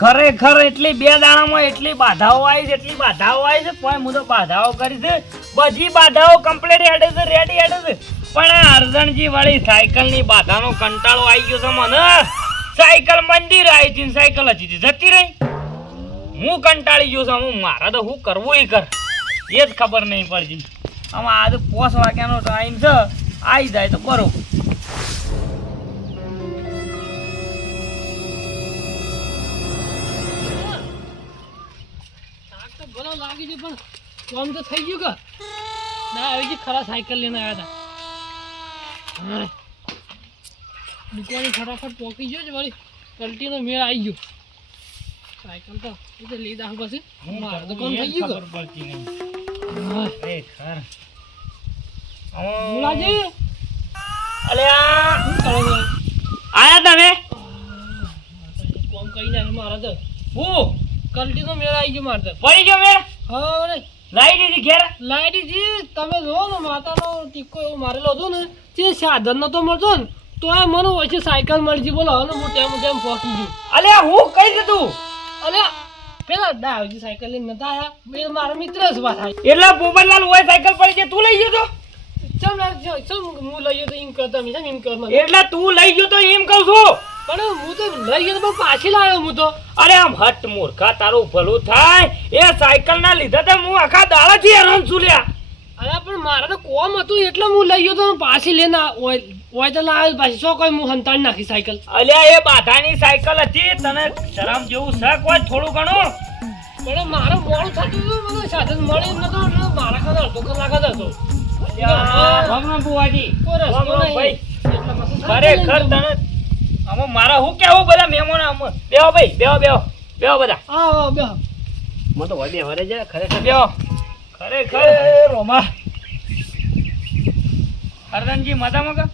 ખરેખર એટલી 2 દાડામાં એટલી બાધાઓ આવી છે પણ હું તો બાધાઓ કરી છે બધી બાધાઓ કમ્પ્લીટ હેડે છે રેડી હેડે છે પણ આ અર્જણજી વાળી સાયકલની બાધાનો કંટાળો આવી ગયો છે મને સાયકલ મંદિર આવી હતી સાયકલ હતી જતી રહી હું કંટાળી ગયો છું મારા તો હું કરવું એ કર એ જ ખબર નહીં પડતી આમાં આજે 5 વાગ્યાનો ટાઈમ છે આવી જાય તો બરોબર બોલો લાગી છે પણ કામ તો થઈ ગયું કે ના આવી ગઈ ખરા સાયકલ લઈને આવ્યા હતા દુકાને ફટાફટ પહોંચી ગયો છે વળી કલ્ટીનો મેળ આવી ગયો સાયકલ તો એ તો લઈ દાખ પછી મારે તો કામ થઈ ગયું ખબર પડતી નહીં મુલાજી અલ્યા શું કરો છો આયા તમે કામ કરી જાય મારે તો હું કલ્ટીનો મેળ આવી ગયો મારે તો પડી ગયો મેં હા રે લાઈ દીધી ઘેર લાઈડીજી તમે જો ને માતાનો ટીકો એવો મારેલો હતો ને તે સાધન નતો મળતો ને તો આ મને વચ્ચે સાયકલ મળી છે બોલો હવે હું તેમ પહોંચી ગયું અલ્યા હું કઈ દીધું અલ્યા પેલા દાવજી સાયકલ લઈને નતા આયા એ મારા મિત્ર જ વાત એટલે પોપટલાલ હોય સાયકલ પડી છે તું લઈ ગયો તો ચમ હું લઈ ગયો તો એમ કરતા મી એમ કર મને એટલે તું લઈ ગયો તો એમ કહું છું પણ હું તો લઈ ગયો તો પાછી લાવ્યો હું તો અરે આમ હટ મૂર્ખા તારું ભલું થાય એ સાયકલ ના લીધા તો હું આખા દાડાથી હેરાન છું લ્યા અરે પણ મારે તો કોમ હતું એટલે હું લઈ ગયો તો પાછી લઈને ઓય તો લાવ્યો પાછી શું કોઈ હું હંતાડી નાખી સાયકલ અલ્યા એ બાધાની સાયકલ હતી તને શરમ જેવું શક હોય થોડું ઘણું પણ મારે મોડું થતું હતું મને સાધન મળી નતો એટલે મારા ખાતે અડધો કલાક જ હતો ભગવાન બુવાજી કોઈ રસ્તો નહીં. ભાઈ એટલે પછી ખરેખર તને આમાં મારા હું કેવું બધા મહેમાનો આમાં બેહો ભાઈ બેહો બધા હા બેહો મને તો હોય બે વરે છે ખરેખર બેહો ખરેખર રોમા હરદનજી મજામાં કા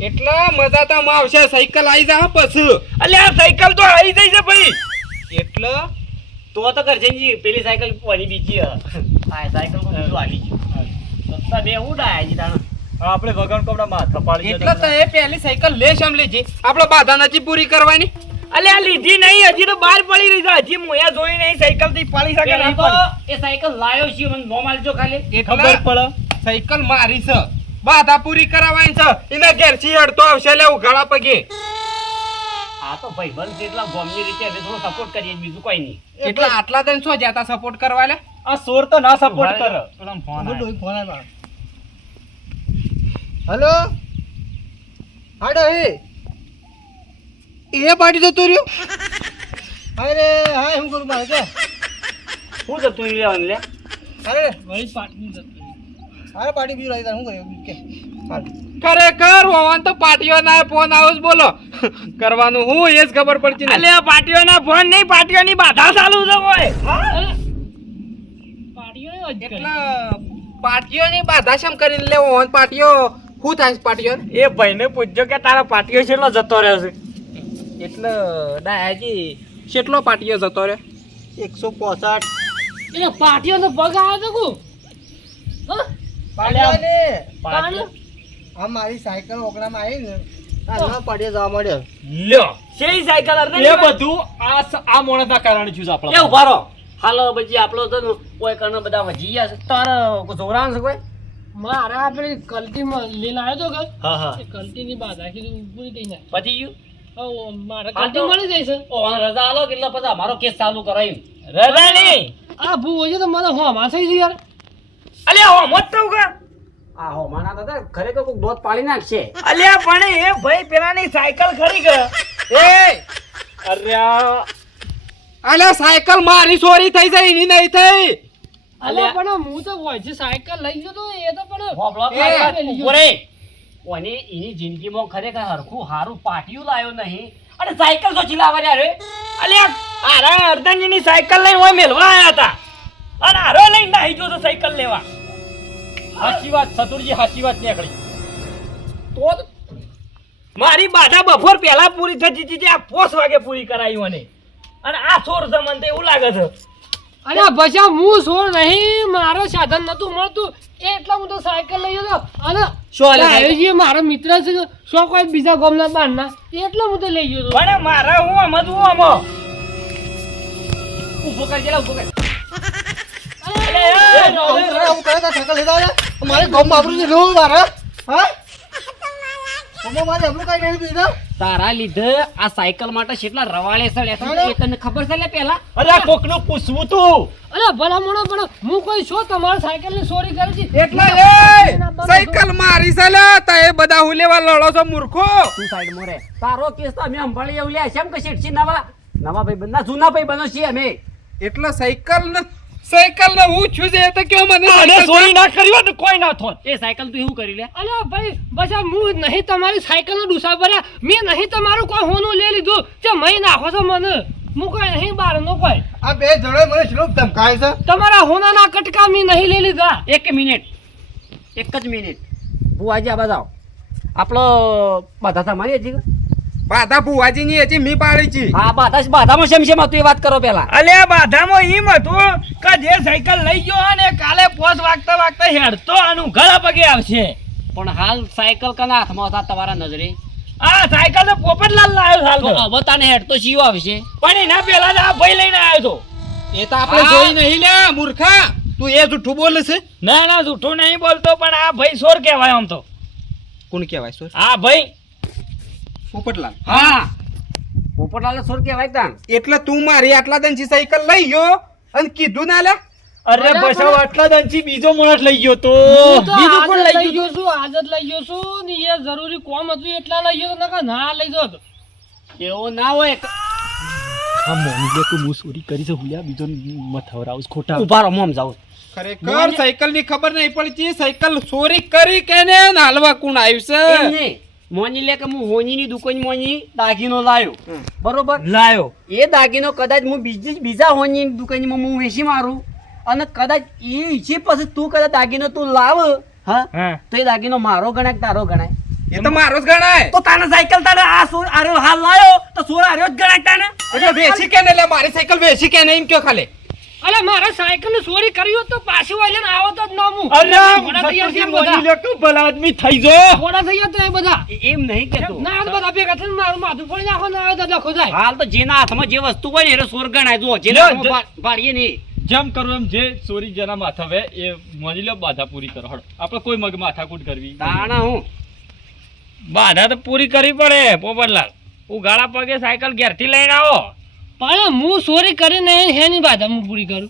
એટલા મજા તો આવશે સાયકલ આવી જા પછી અલ્યા આ સાયકલ તો આવી જઈ છે ભાઈ એટલે તો કરજનજી પેલી સાયકલ કોની બીજી આ સાયકલ કો બીજું આવી ગયું સસ્તા બે હું ડાયાજી તાણા આપણે વગણ કોબડા માથા પાડી એટલે તો એ પહેલી સાયકલ લેશ આમ લેજે આપણે બાધા નથી પૂરી કરવાની અલ્યા લીધી નહીં હજી તો બહાર પડી રહી છે હજી મોયા જોઈ નહીં સાયકલ થી પાડી શકે નહીં પડી એ સાયકલ લાયો છે મને નો માલજો ખાલી ખબર પડે સાયકલ મારી છે બાધા પૂરી કરાવવાની છે એના ઘેર થી હડતો આવશે લે ઉઘાડા પગે આ તો ભાઈ બંધ જેટલા ગોમની રીતે હવે થોડો સપોર્ટ કરીએ બીજું કોઈ નહીં એટલે આટલા દિન શું જાતા સપોર્ટ કરવા લે આ સોર તો ના સપોર્ટ કરે પેલા ફોન હેલો હાડો એ પાડી જતો રહ્યો અરે હા હું કરું મારે કે હું તો તું લેવાનું લે અરે વળી પાટની જતો અરે પાડી બી રહી હું કર્યું કે ખરેખર હોવાન તો પાટીઓ ના ફોન આવું બોલો કરવાનું હું એ જ ખબર પડતી અલે આ પાટીઓના ફોન નહીં પાટીઓની બાધા ચાલુ છે કોઈ પાટીઓ એટલે પાટીઓની બાધા શેમ કરીને લેવો હોન પાટીઓ શું થાય પાટીઓ એ ભાઈને પૂછજો કે તારા પાટીઓ છેલ્લો જતો રહ્યો છે એટલે ડાયાજી કેટલો પાટીઓ જતો રહ્યો 165 એટલે પાટીઓ તો પગ આવ્યો તો કુ પાટીઓ આ મારી સાયકલ ઓકડામાં આવી ને આ પાટીઓ જવા મળ્યો લ્યો શેરી સાયકલ અરે એ બધું આ મોણસના કારણે થયું છે એ આપણા ઉભા રહો હાલો બજી આપણો તો કોઈ કણ બધા વજી ગયા છે તાર જોરાન છે કોઈ મારે આપણે કલ્ટીમાં લઈને આવ્યો તો કે હા હા એ કલ્ટીની બાધા કીધું પૂરી થઈ જાય પતી ગયું હવે મારે હા કલ્ટી તો- મળી જાય છે ઓ રજા આલો એટલે પછી અમારો કેસ ચાલુ કરાયું રજા નહીં આ ભૂ હોય તો મને હોમાં થઈ ગયું યાર અલ્યા હો મત તો કા આ હો માના દાદા ખરેખર કોક દોત પાડી નાખશે અલ્યા પણ એ ભાઈ પેલાની સાયકલ ખરી ગયા એ અરે અલે સાયકલ મારી ચોરી થઈ જાય એની નહીં થઈ અલ્યા પણ હું તો વોઈથી સાયકલ લઈ ગયો તો એ તો પણ હોબળો એ, ઓરે ઓને એની જિંદગીમાં ખરેખર હરખું હારું પાટિયું લાયો નહીં અને સાયકલ તો ચલાવવા રહ્યા રે અલ્યા આરા અર્ધનજીની સાયકલ લઈને ઓય મેલવા આયા હતા અને આરો લઈને નાહી જો તો સાયકલ લેવા સાચી વાત ચતુરજી સાચી વાત નીકળી તો મારી બાધા બપોર પહેલા પૂરી થતી હતી આ 5 વાગે પૂરી કરાવી મને અને આ સોર જમન તે એવું લાગે છે અરે બચા હું છોડ નહીં મારો સાધન નતું મળતું એટલા હું તો સાયકલ લઈ ગયો અને શું હાલે સાયકલ? આયોજી મારો મિત્ર છે શું કોઈ બીજા ગામના બારના એટલે હું તો લઈ ગયો હતો પણ મારા હું સમજવું આમાં ઊભો કરી દેલા, ઊભો કર. આવું કરે તો સાયકલ લઈ જાવ મારે ગમ વાપરું છે લો મારે હા મારે આપણું કઈ નહીં પીધા તારા લીધે આ સાયકલ માટે કેટલા રવાળે સડ્યા છે, એ તને ખબર છે લે પેલા? અરે આ કોકનું પૂછવું તું. અરે ભલા મોણો પણ હું કોઈ છો તમારા સાયકલ ની ચોરી કરી છે એટલે એ સાયકલ મારી છે લે તા એ બધા હું લેવા લડો છો મૂર્ખો તું સાઈડ માં રે. તારો કેસ તો અમે સંભાળી એવું લ્યા છે એમ કે શેઠજી નવા ભાઈ બંધ જૂના ભાઈ બનો છીએ અમે. એટલે સાયકલ ને હું છું છે તો કયો મને અને સાયકલ ચોરી ના કરી હોત તો કોઈ ના થોત. એ સાયકલ તું એવું કરી લે. અરે ભાઈ બસ આ હું નહીં તમારી સાયકલ નો ડૂસા ભર્યા મેં નહીં તમારું કોઈ હોનું લઈ લીધું તે મહી નાખો છો મને હું કોઈ નહીં બાર નો કોઈ આ બે જણે મને શ્લોક ધમકાય છે તમારા હોનાના કટકા મેં નહીં લઈ લીધા એક જ મિનિટ બુઆજી આ બતાવો આપણો બાધા તમારી હજી? બાધા ભુવાજી ની હજી મી પાડી છે હા બાધામાં શેમ હતું એ વાત કરો પેલા. અલે બાધામાં એમ હતું કે જે સાયકલ લઈ ગયો હે ને કાલે પોસ વાગતા વાગતા હેડતો આનું ઘણા પગે આવશે. પણ હાલ સાયકલ કના હાથમાં હતા તમારા નજરે? આ સાયકલ તો પોપટલાલ લાવ્યો હાલ તો તો. હવે તને હેડ તો શીવો આવશે. પણ એના પેલા જ આ ભાઈ લઈને આવ્યો તો. એ તો આપણે જોઈ નહીં લે મૂર્ખા તું એ જૂઠું બોલે છે ના જૂઠું નહીં બોલતો પણ આ ભાઈ ચોર કહેવાય આમ તો. કોણ કહેવાય સોર આ ભાઈ પોપટલાલ હા પોપટલાલ સોર કહેવાય તાન. એટલે તું મારી આટલા દંચી સાયકલ લઈ ગયો અને કીધું ના લે અરે બરાબર. બસાવ આટલા દંચી બીજો માણસ લઈ ગયો તો. હું તો બીજું આજ કોણ જ લઈ લઈ ગયો? ગયો છું આજ જ લઈ ગયો છું ને એ જરૂરી કોમ હતું એટલા લઈ ગયો તો નકર ના લઈ ગયો તો એવો ના હોય. આ મોની લે તો હું ચોરી કરી છે હુલ્યા બીજો મથવરાઉસ ખોટા. ઉભા રહો મોમ જાવ. ખરેખર સાયકલ ની ખબર નહીં પડી સાયકલ ચોરી કરી કે ને હાલવા કોણ આવ્યું એમ છે નહીં. મોની લે કે હું હોનીની દુકાન મોની દાગીનો લાયો બરોબર. લાયો. એ દાગીનો કદાચ હું બીજા હોનીની દુકાનમાં હું વેચી મારું અને કદાચ એ ઈચ્છે પછી તું કદાચ દાગીનો તું લાવ હા હા તો એ દાગીનો મારો ગણાય કે તારો ગણાય? એ તો મારો જ ગણાય તો તાને સાયકલ તારે આ સોર આર્યો હાલ લાયો તો સોર આર્યો જ ગણાય તાને. એટલે વેચી કે ને લે મારી સાયકલ વેચી કે નહીં એમ કયો ખાલી અલે મારા સાયકલ ની ચોરી કરી હોત તો પાછી વાળીને આવો તો જ ના હું અરે મોડા થઈ ગયા છે સતુરજી બધા. મોની લે તું ભલા આદમી થઈ જો. મોડા થઈ ગયા તો એ બધા એમ નહીં કેતો. ના આ બધા ભેગા થઈને મારું માથું ફોડી નાખો ને આવે તો લખો જાય હાલ તો જેના હાથમાં જે વસ્તુ હોય ને એને સોર ગણાય. જો જેના હાથમાં પાડીએ નહીં જેમ કરવું એમ જે ચોરી જેના માથા વે એ માની લો બાધા પૂરી કરો હળ આપણે કોઈ મગ માથાકૂટ કરવી તાણા હું બાધા તો પૂરી કરવી પડે પોપટલાલ. ઉગાડા પગે સાયકલ ઘેરથી લઈને આવો. પણ હું ચોરી કરી નહીં હેની બાધા હું પૂરી કરું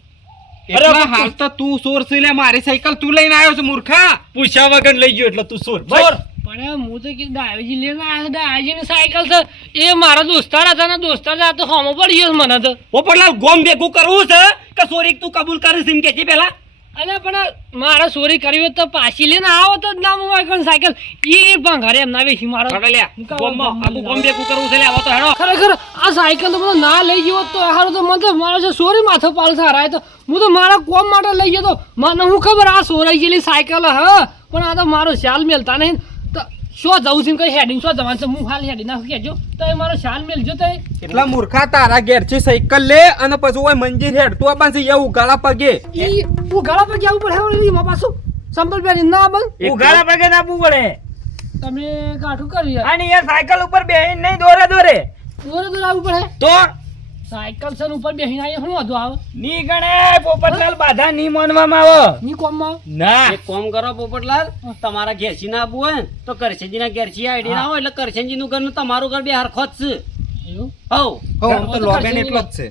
એટલે હાલ તો તું ચોર છે લે મારી સાયકલ તું લઈને આવ્યો છે મૂર્ખા પૂછ્યા વગર લઈ ગયો એટલે તું ચોર. ચોર પણ હું તો કીધું ડાયોજી લઈને આવ્યો ડાયોજી ની સાયકલ છે એ મારા દોસ્તાર હતા ને દોસ્તાર હતા તો હોમો પડી ગયો મને તો પોપટલાલ ગોમ ભેગું કરવું છે કે ચોરી તું કબૂલ કરીશ એમ કે છે પેલા? અલે પણ મારા ચોરી કરવી હોય તો પાછી લઈને આવો તો જ ના હું વાગણ સાયકલ એ ભંગારે એમ ના વેચી મારો હેડો લે ગોમમાં આખું ગોમ ભેગું કરવું છે લે આવો તો હેડો. ખરેખર આ સાયકલ તો બધો ના લઈ ગયો હોત તો હારું તો મને તો મારો જે ચોરી માથો પાલ સારા તો હું તો મારા કોમ માટે લઈ ગયો તો મને હું ખબર આ ચોરાઈ ગયેલી સાયકલ હા પણ આ તો મારો શાલ મેલતા નહીં તો શું જવું છે કઈ હેડિંગ શું જવાનું છે હું હાલ હેડી નાખું કહેજો તો એ મારો શાલ મેલજો તો એટલા મૂર્ખા તારા ઘેરથી સાયકલ લે અને પછી ઓય મંજીર હેડ તું આ પાસે એવું ગાળા પગે ઈ હું ગાળા પર જવું પડે એમાં પાછું સંપલ પહેરી ના બંધ ઉગાડા પગે નાખવું પડે. તમે કાઠું કરી અને યાર સાયકલ ઉપર બેહીને નહીં દોરે દોરે તો લાવવું પડે તો સાયકલ સર ઉપર બેસીને આવીએ શું વાંધો આવે ની ગણે પોપટલાલ બાધા ની માનવામાં આવે. ની કોમમાં ના એક કામ કરો પોપટલાલ તમારા ઘેરથી ના આવવું હોય ને તો કરશનજી ના ઘેરથી આઈડી ના હોય એટલે કરશનજી નું ઘર ને તમારું ઘર બે હરખો જ છે. એવું હવ હો આમ તો લોબેન એટલો જ છે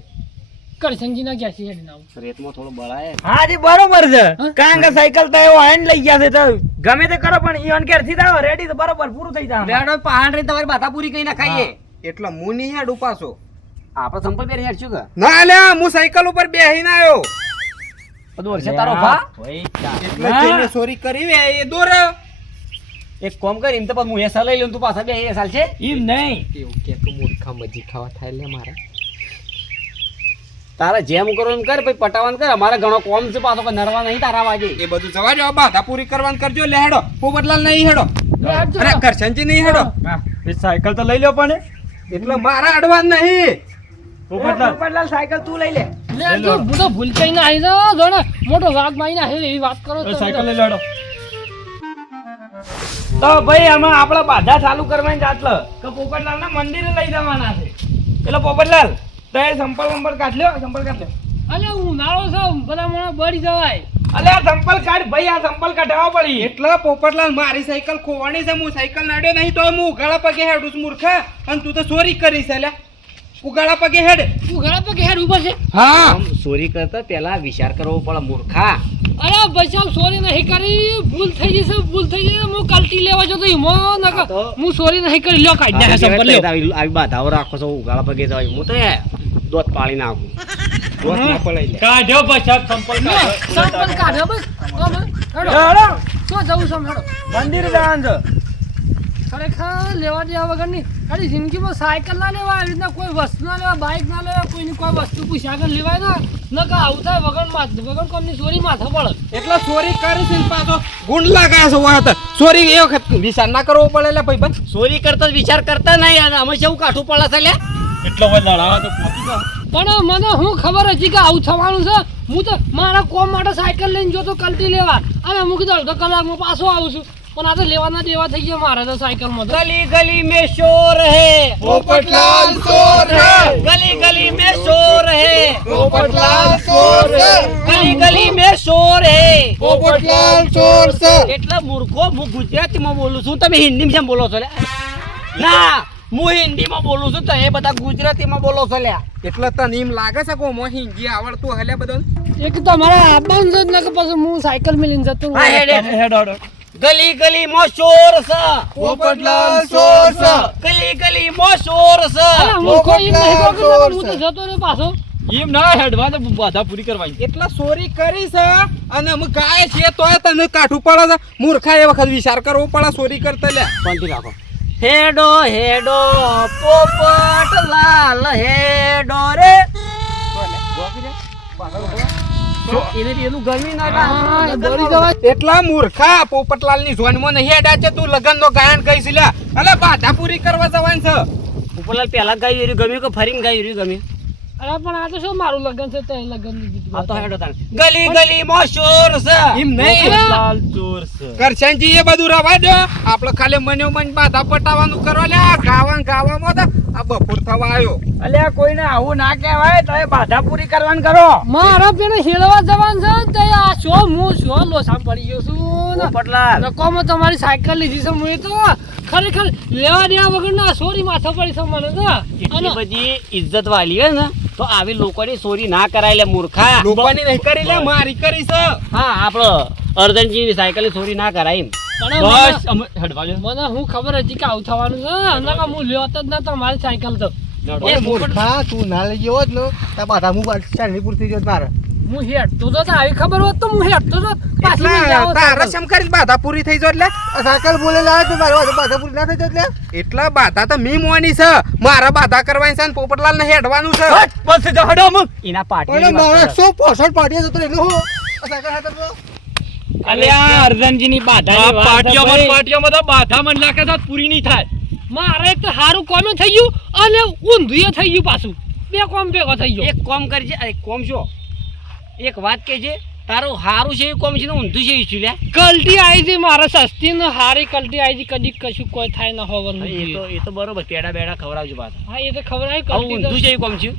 કરશનજીના ઘેરથી હેડીને આવું રેતમાં થોડો બળાય. હા જી બરોબર છે કારણ કે સાયકલ તો એવો આઈને લઈ ગયા છે તો ગમે તે કરો પણ ઈવન ઘેરથી જ આવો રેડી તો બરોબર પૂરું થઈ જાય. બેડો પહાડ રે તમારી બાધા પૂરી કઈ ના ખાઈએ. એટલે હું નહીં હેડ ઉપાસો આપણે સંપલ પહેરી હેડશું કે ના લે હું સાયકલ ઉપર બેહીને આવ્યો બધું વર્ષે તારો ભા એટલે જેને ચોરી કરી વે એ દોર એક કામ કરી એમ તો પછી હું એ સાલ લઈ લઉં તું પાછા બે એ સાલ છે. એમ નહીં એવું કે મૂર્ખા મજી ખાવા થાય લે મારા તારે જેમ કરો એમ કર પછી પટાવાનું કર અમારે ઘણો કોમ છે પાછો કોઈ નરવા નહીં તારા વાગે. એ બધું જવા દો બાધા પૂરી કરવાનું કરજો લે હેડો પોપટલાલ નહીં હેડો અરે કરશનજી નહીં હેડો એ સાયકલ તો લઈ લો પણ એટલે મારા અડવાન નહીં પોપટલાલ સાયકલ તું લઈ લે. લે જો હું તો ભૂલ કઈ ના આવી જાઉં જોને મોટો વાઘ મારી ના એવી વાત કરો એ છો સાયકલ લઈ લેડો તો ભાઈ આમાં આપણે બાધા ચાલુ કરવાની જાતલ કે પોપટલાલ ના મંદિરે લઈ જવાના છે એટલે પોપટલાલ તો એ સંપલ કાઢ લ્યો સંપલ કાઢ લ્યો અલે ઉનાળો છે બધા મને બળી જવાય. અલે આ સંપલ કાઢ ભાઈ, આ સંપલ કાઢાવવા પડી. એટલે પોપટલાલ મારી સાયકલ ખોવાની છે, હું સાયકલ નાડ્યો નહીં તો હું ઉગાડા પગે હેડું છું મૂર્ખા, અને તું તો ચોરી કરી છે લ્યા. ઉગાડા પગે હેડ. તું ઘણા પગ હેડ ઉપર છે. હા આમ ચોરી કરતા પહેલા વિચાર કરવો પડે મૂર્ખા. અરે બચાવ સોરી નહીં કરી, ભૂલ થઈ જશે, ભૂલ થઈ જશે. હું કલટી લેવા જતો ઈમો નકર હા તો. હું સોરી નહીં કરી. લ્યો કાઢ નાખે સંપલ લ્યો. આવી બાધાઓ રાખો છો ઉગાડા પગે જવાય. હું તો દોત પાડી નાખું. દોસ્ત ના પડાઈ લે. કાઢ્યો પછી સંપલ લ્યો, કાઢ્યો. સંપલ કાઢો બસ. આમ, હેડો. હેડો. તો જવું છે હેડો. મંદિર જવાનું છે. ખરેખર લેવા દેવા વગરની ખાલી જિંદગીમાં સાયકલ ના લેવાય, આવી રીતના કોઈ વસ્તુ ના લેવાય, બાઇક ના લેવાય, કોઈની કોઈ વસ્તુ પૂછ્યા આગળ લેવાય ને કે આવું થાય વગર કોમની ચોરી માથે પડે. એટલે ચોરી કરી છે ને પાછો ગુંડ લાગાય છે વાત. ચોરી એ વખત વિચાર ના કરવો પડે લે ભાઈ બસ. ચોરી કરતા વિચાર કરતા નહીં અને અમે શું કાઠું પડે છે લ્યા. એટલો બધો લડાવા તો પહોંચી ગયો. પણ મને હું ખબર હતી કે આવું થવાનું છે. હું તો મારા કોમ માટે સાયકલ લઈને જોતો કલટી લેવા, અને હું કીધું અડધો કલાકમાં પાછો આવું છું. પણ આ તો લેવાના દેવા થઈ ગયા મારા તો સાયકલમાં તો. ગલી ગલી में शोर है, પોપટલાલ ચોર હે, गली गली में शोर है, પોપટલાલ ચોર હે, गली गली में शोर है. પોપટલાલ ચોર છે. એટલે મૂર્ખો હું ગુજરાતીમાં બોલું છું, તમે હિન્દીમાં કેમ બોલો છો લ્યા? ના, હું હિન્દીમાં બોલું છું, તમે બધા ગુજરાતીમાં બોલો છો લ્યા. એટલે તને એમ લાગે છે કે મોં હિંગી આવડતું હલે બધું. એક તો મારા આપવાનું છે જ ને કે પછી હું સાયકલ મેલીને જતો રહું. હા, હેડ, હેડ. હેડો હેડો. ગલી ગલી માં શોર છે, પોપટલાલ ચોર છે. ગલી ગલી માં શોર છે. અરે મૂર્ખો એમ નહીં કહો કે હું તો જતો રહ્યો પાછો. એમ ના હેડવા તો બાધા પૂરી કરવાની. એટલે ચોરી કરી છે અને અમે ગાય છીએ તોય તને કાઠું પડે છે. મૂર્ખા એ વખત વિચાર કરવો પડે ચોરી કરતા લે. શાંતિ રાખો. હેડો હેડો પોપટલાલ હેડો રે. એનું ગરમી ના હા, એ બળી લાગે. જવાય. એટલા મૂર્ખા પોપટલાલ ની જોનમાં નહીં અડા છે. તું લગન નો ગાયન કહીશ લે. અલે બાધા પૂરી કરવા જવાનું છે. પોપટલાલ પહેલા ગાયું એર્યું ગમ્યું કે ફરીને ગાયું એર્યું ગમ્યું? અરે પણ આ તો શું મારું લગ્ન છે તે લગ્ન હા તો હેડો તાણ. ગલી ગલી માં શોર છે. એમ નહીં લાલ ચોર છે. કરશનજી એ બધું રવા દો. આપણે ખાલી મન્યો મન બાધા પટાવાનું કરો લે. ગાવામાં તો આ બપોર થવા આવ્યો. અલ્યા કોઈને આવું ના કહેવાય, તમે બાધા પૂરી કરવાનું કરો. મારા પેને હેળવા જવાનું છે ને તે આ શું લોસા પડી ગયો છું ને. પોપટલાલ નકોમાં તમારી સાયકલ લીધી છે હું તો ખરેખર લેવા દેવા વગર ના સોરી માથા પડી છે મને તો. એટલી બધી ઇજ્જત વાળી હોય ને તો આવી લોકોની ચોરી ના કરાય લે મૂર્ખા. લોકોની નહીં કરી લે, મારી કરી છે. હા આપણો અર્જનજી સાયકલ ચોરી ના કરાય એમ. પણ બસ અમે હેડવા જો. મને હું ખબર હતી કે આવું થવાનું છે નકર હું લેતો જ નતો મારી સાયકલ તો. એ મૂર્ખા તું ના લઈ ગયો જ ને ત્યાં બાધા હું ચાંદીપુર થઈ ગયો મારે હું હેડતો તો આવી ખબર હોત તો હું હેડતો તો પાછી લઈ એટલા જાઓ તારા સાયકલ. શેમ કરી બાધા પૂરી થઈ જો એટલે. આ સાયકલ બોલે લાવે તો મારે બાધા પૂરી ના થઈ જાય એટલે એટલા બાધા તો મી મોની છે. મારા બાધા કરવાની છે ને પોપટલાલ ને હેડવાનું છે. બસ જા હેડો અમુક. એના પણ પાટી મારે 165 પાટીએ જતો એટલે હું આ સાયકલ હાથે તો અલ્યા અર્જનજીની આ બાધા પાટીઓમાં તો બાધા મન નાખે તો પૂરી નહીં થાય. મારે એક તો સારું કોમે થઈ ગયું અને ઊંધું થઈ ગયું પાછું. બે કોમ ભેગો થઈ ગયો. એક કોમ કરજે. અરે કોમ છો એક વાત કે છે તારું હારું છે એ કોમ છે ને ઊંધું છે એ ચૂલ્યા. કલટી આવી હતી મારે સસ્તી ને હારી કલટી આવી હતી કદી કશું કોઈ થાય ના હોવાનું. એ તો બરોબર પેડા બેડા ખવડાવજો પાછા. હા એ તો ખબર આવી આવું કલટી ઊંધું તો- છે એ કોમ છે.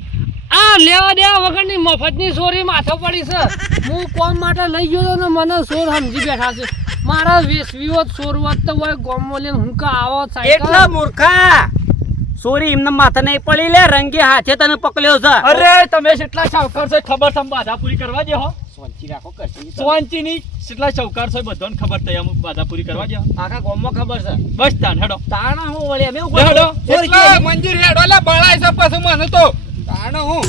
આ લેવા દેવા વગરની મફતની ચોરી માથે પડી છે. હું કોમ માટે લઈ ગયો તો ને મને ચોર સમજી બેઠા છે. મારા વેસવીઓ ચોર વત તો હોય ગોમમાં લઈને હું કા આવો સાયકલ. એટલા મૂર્ખા સોરી એમને માથે નહીં પડી લે. રંગે હાથે તને પકડ્યો છે. અરે તમે કેટલા શાવકાર છો ખબર તમે બાધા પૂરી કરવા જે હો. શાંતિ રાખો કરશનજી. સોંચીની કેટલા શાવકાર છો બધાને ખબર તઈ અમુક બાધા પૂરી કરવા જે હો. આખા ગામમાં ખબર છે. બસ તાન હેડો. તાણા હું વળી અમે હેડો. એટલા મંજૂર હેડો લે બળાય છે પછી મને તો તાણે હું